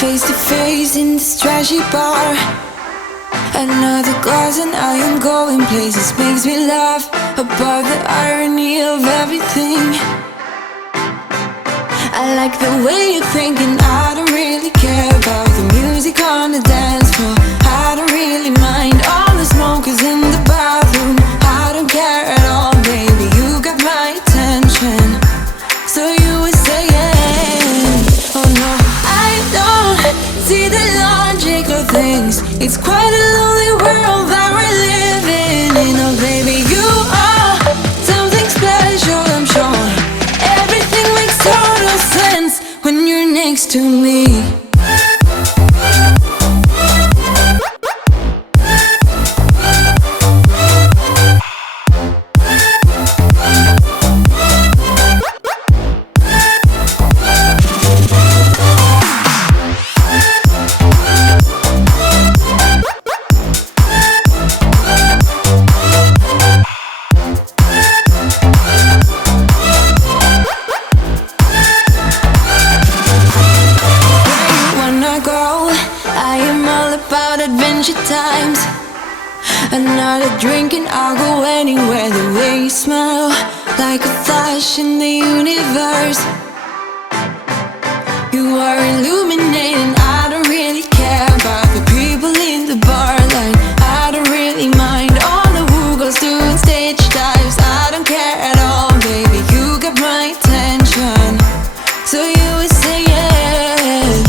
face to face in this trashy bar. Another glass and I am going places. Makes me laugh about the irony of everything. I like the way you're thinking. I don't really care about the music on the dance floor. I don't really mind all the smokers in the bathroom. I don't care at all, baby, you got my attention. So you were saying, oh no, I don't see the logic of things. It's quite a lonely world that we're living in. Oh baby, you are something special, I'm sure. Everything makes total sense when you're next to me. Adventure times. Another drink and I'll go anywhere. The way you smell, like a flash in the universe. You are illuminating.